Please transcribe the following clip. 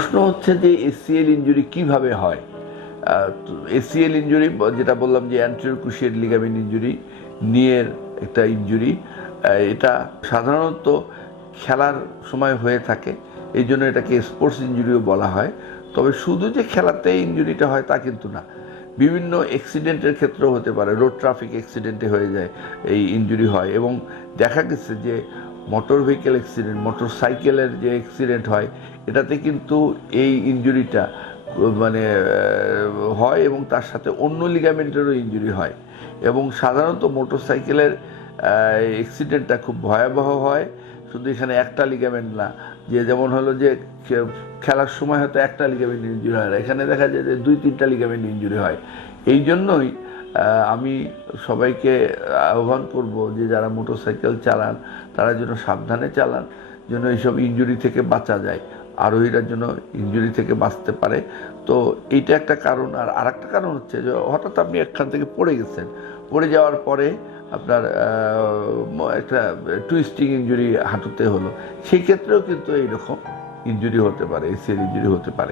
প্রশ্ন হচ্ছে যে এসিএল ইনজুরি কিভাবে হয়। এসিএল ইনজুরি যেটা বললাম যে অ্যান্টেরিয়র ক্রুশিয়েট লিগামেন্ট ইনজুরি, নিয়ের একটা ইনজুরি, এটা সাধারণত খেলার সময় হয়ে থাকে, এই জন্য এটাকে স্পোর্টস ইনজুরিও বলা হয়। তবে শুধু যে খেলাতে ইনজুরিটা হয় তা কিন্তু না, বিভিন্ন অ্যাক্সিডেন্টের ক্ষেত্রেও হতে পারে। রোড ট্রাফিক অ্যাক্সিডেন্টে হয়ে যায় এই ইনজুরি হয়, এবং দেখা গেছে যে মোটর ভেহিকেল অ্যাক্সিডেন্ট, মোটর সাইকেলের যে অ্যাক্সিডেন্ট হয়, এটাতে কিন্তু এই ইনজুরিটা মানে হয়, এবং তার সাথে অন্য লিগামেন্টেরও ইনজুরি হয়। এবং সাধারণত মোটর সাইকেলের অ্যাক্সিডেন্টটা খুব ভয়াবহ হয়, শুধু এখানে একটা লিগামেন্ট না, যে যেমন হলো যে খেলার সময় হয়তো একটা লিগামেন্ট ইনজুরি হয়, এখানে দেখা যায় যে 2-3টা লিগামেন্ট ইনজুরি হয়। এই জন্যই আমি সবাইকে আহ্বান করব যে যারা মোটরসাইকেল চালান তারা যেন সাবধানে চালান, যেন এইসব ইনজুরি থেকে বাঁচা যায়, আরোহীরা যেন ইনজুরি থেকে বাঁচতে পারে। তো এইটা একটা কারণ। আর আরেকটা কারণ হচ্ছে যে হঠাৎ আপনি একখান থেকে পড়ে গেছেন, পড়ে যাওয়ার পরে আপনার একটা টুইস্টিং ইনজুরি হাঁটুতে হলো, সেই ক্ষেত্রেও কিন্তু এইরকম ইনজুরি হতে পারে, এসিএল ইনজুরি হতে পারে।